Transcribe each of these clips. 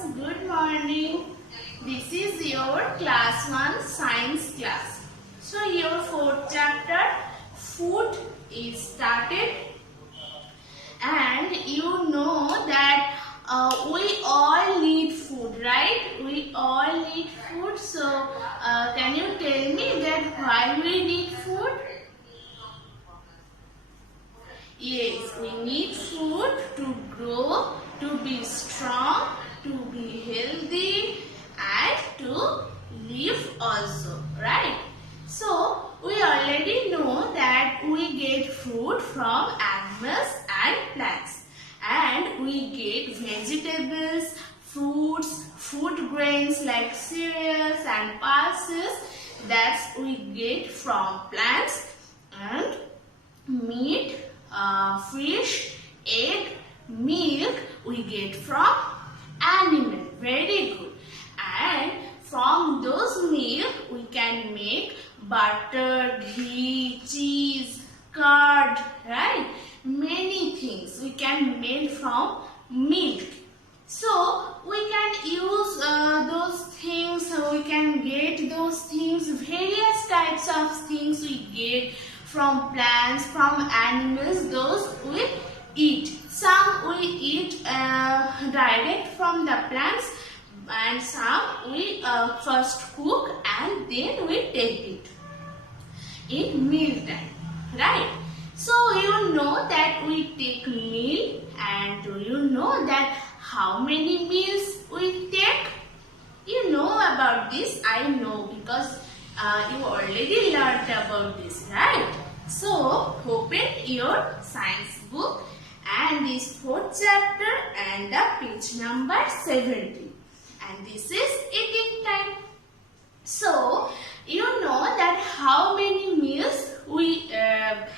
good morning. This is your class 1 science class. So your fourth chapter food is started, and you know that we all need food, right? We all need food. So can you tell me that why we need food? Yes, we need food to grow, to be strong, to be healthy, and to live also, right? So, we already know that we get food from animals and plants. And we get vegetables, fruits, food grains like cereals and pulses that we get from plants, and meat, fish, egg, milk we get from animal. Very good. And from those milk we can make butter, ghee, cheese, curd, right? Many things we can make from milk. So we can use those things, we can get those things, various types of things we get from plants, from animals, those we eat. Some we eat direct from the plants, and some we first cook and then we take it in meal time, right? So you know that we take meal, and do you know that how many meals we take? You know about this, I know, because you already learnt about this, right? So open your science book and this fourth chapter and the page number 17, and this is eating time. So you know that how many meals we have,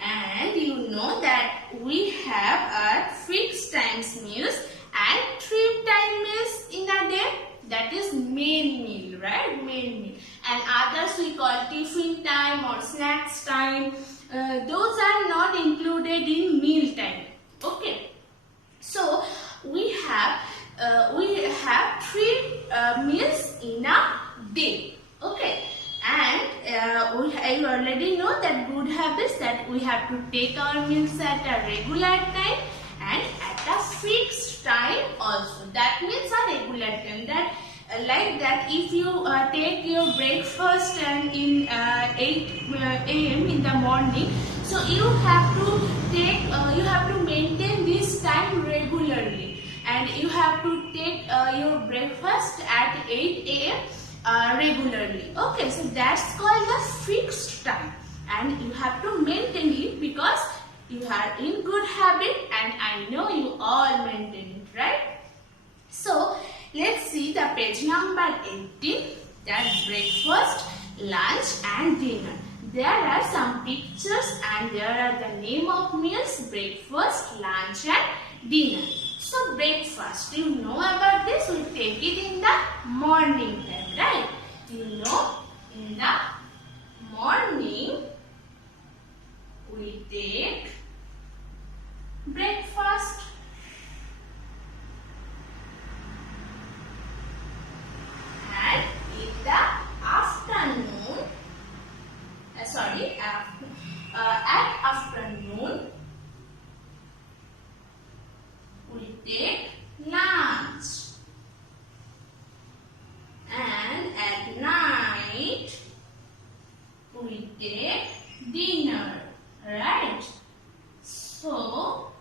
and you know that we have a fixed times meals and 3 time meals in a day. That is main meal, right? Main meal. And others we call tiffin time or snacks time. Those are not included in meal time. Okay. So we have 3 meals in a day. Okay. And I already know that good habits, that we have to take our meals at a regular time and at a fixed time also. That means a regular time. That like that, if you take your breakfast and in 8 a.m. in the morning, so you have to take, you have to maintain this time regularly, and you have to take your breakfast at 8 a.m. Regularly. Okay, so that's called the fixed time, and you have to maintain it because you are in good habit, and I know you all maintain it, right? So let's see the page number 18, that breakfast, lunch and dinner. There are some pictures and there are the name of meals: breakfast, lunch and dinner. So breakfast, you know about this, we take it in the morning time, right? You know, in the morning we take breakfast. And in the afternoon, at afternoon we take lunch, and at night we take dinner, right? So,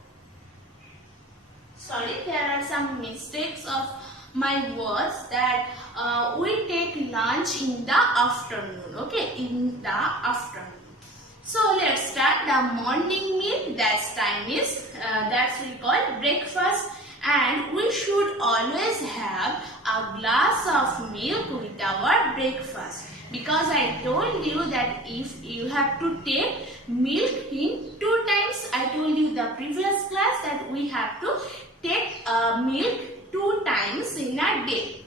sorry, there are some mistakes of my words, that we take lunch in the afternoon, okay, in the afternoon. So let's start the morning meal. That's time is, that's we call breakfast, and we should always have a glass of milk with our breakfast, because I told you that if you have to take milk in 2 times, I told you the previous class that we have to take milk 2 times in a day.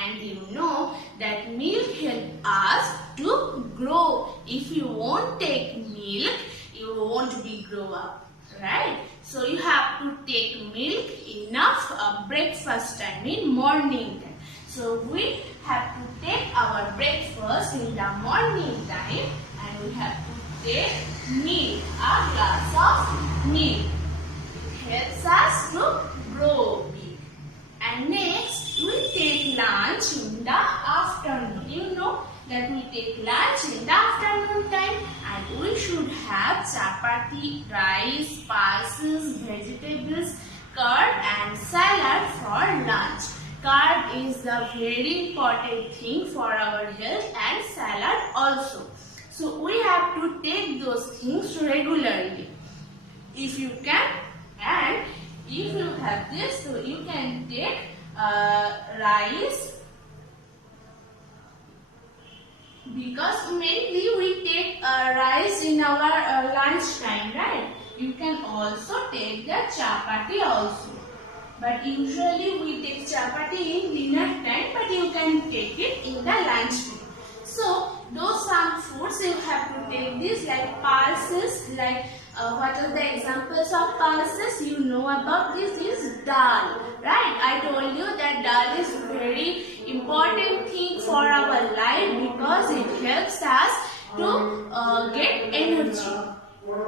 And you know that milk helps us to grow. If you won't take milk, you won't be grow up, right? So you have to take milk in enough breakfast time in morning time. So we have to take our breakfast in the morning time, and we have to take milk, a glass of milk. It helps us to grow big. And next we take lunch in the afternoon. You know that we take lunch in the afternoon time, and we should have chapati, rice, pulses, vegetables, curd and salad for lunch. Curd is a very important thing for our health, and salad also. So we have to take those things regularly if you can. And if you have this, so you can take rice, because mainly we take rice in our lunch time, right? You can also take the chapati also, but usually we take chapati in dinner time, but you can take it in the lunch time. So those some foods you have to take this, like pulses, like what are the examples of pulses? You know about this is dal, right? I told you that dal is very important thing for our life because it helps us to get energy.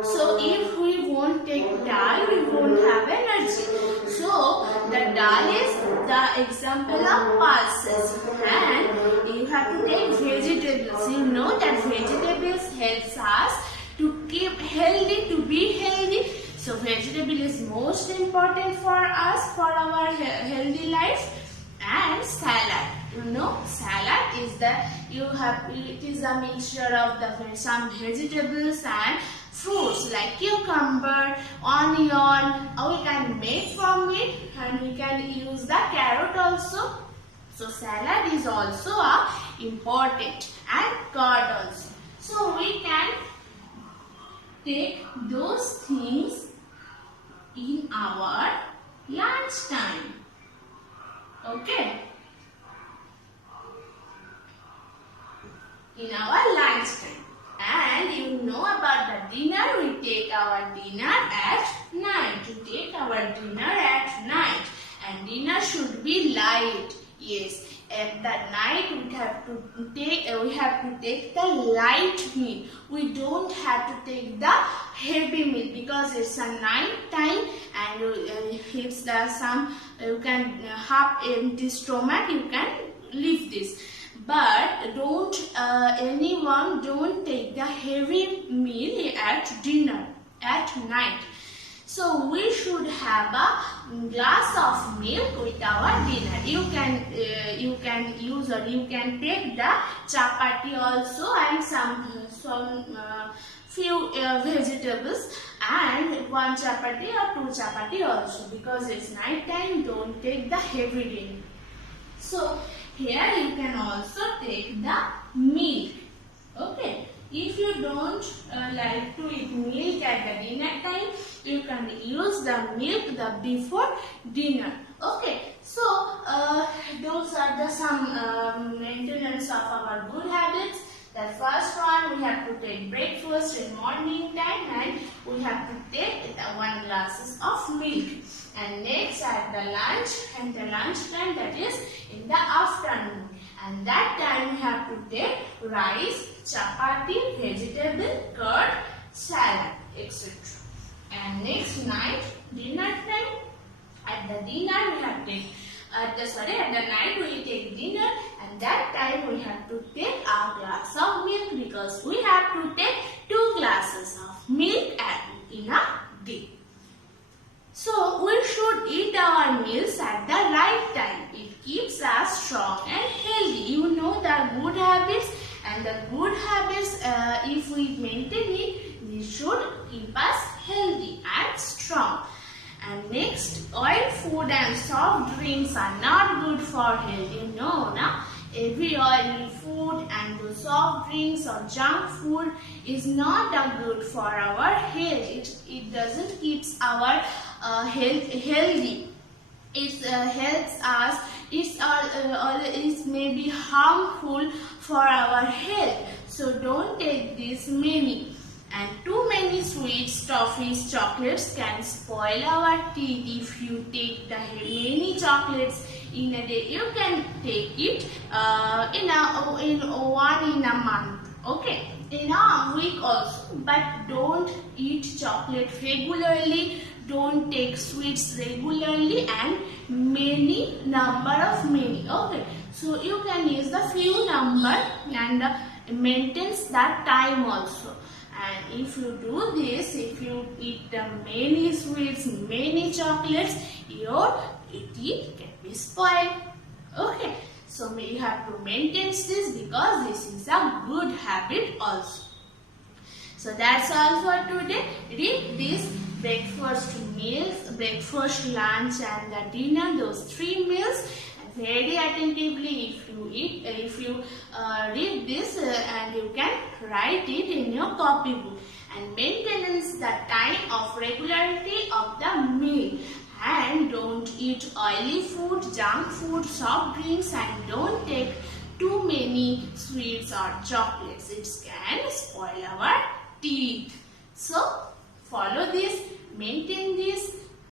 So if we won't take dal, we won't have energy. So the dal is the example of pulses, and you have to take vegetables. You know that vegetables helps us to keep healthy, to be healthy. So vegetable is most important for us, for our healthy life. And salad, you know, salad is it is a mixture of some vegetables and fruits like cucumber, onion, or we can make from it, and we can use the carrot also. So salad is also important, and curd also. So we can take those things in our lunch time. Okay. In our lunch time. And you know about the dinner, we take our dinner at night. We take our dinner at night. And dinner should be light. Yes. At the night we have to take the light meal. We don't have to take the heavy meal because it's a night time, and if there's some you can have empty stomach, you can leave this. But don't take the heavy meal at dinner at night. So we should have a glass of milk with our dinner. You can use, or you can take the chapati also, and some few vegetables, and one chapati or two chapati also, because it's night time. Don't take the heavy dinner. So here you can also take the milk. Okay. If you don't like to eat milk at the dinner time, you can use the milk before dinner. Okay, so those are some maintenance of our good habits. The first one, we have to take breakfast in morning time, and we have to take 1 glass of milk. And next at the lunch, and the lunch time, that is in the afternoon. And that time we have to take rice, chapati, vegetable, curd, salad, etc. And next night, dinner time. At the dinner we have to take, at the night we take dinner, and that time we have to take a glass of milk, because we have to take 2 glasses of milk in a day. So we should eat our meals at the right time. It keeps us strong and healthy. You know the good habits, and the good habits, if we maintain it, they should keep us healthy and strong. And next, oil food and soft drinks are not good for health. You know, na? Every oily food and the soft drinks or junk food is not good for our health. It doesn't keep our health healthy. It helps us. It may be harmful for our health. So don't take this many. And too many sweets, toffees, chocolates can spoil our teeth. If you take the many chocolates in a day, you can take it in a month. Okay, in a week also. But don't eat chocolate regularly. Don't take sweets regularly and number of many. Okay, so you can use the few number and maintains that time also. And if you do this, if you eat many sweets, many chocolates, your teeth can be spoiled. Okay, so you have to maintain this because this is a good habit also. So that's all for today. Read this breakfast meals, breakfast, lunch and the dinner, those 3 meals very attentively. If you read this and you can write it in your copybook. And maintenance the time of regularity of the meal. And don't eat oily food, junk food, soft drinks, and don't take too many sweets or chocolates. It can spoil our teeth. So follow this, maintain this,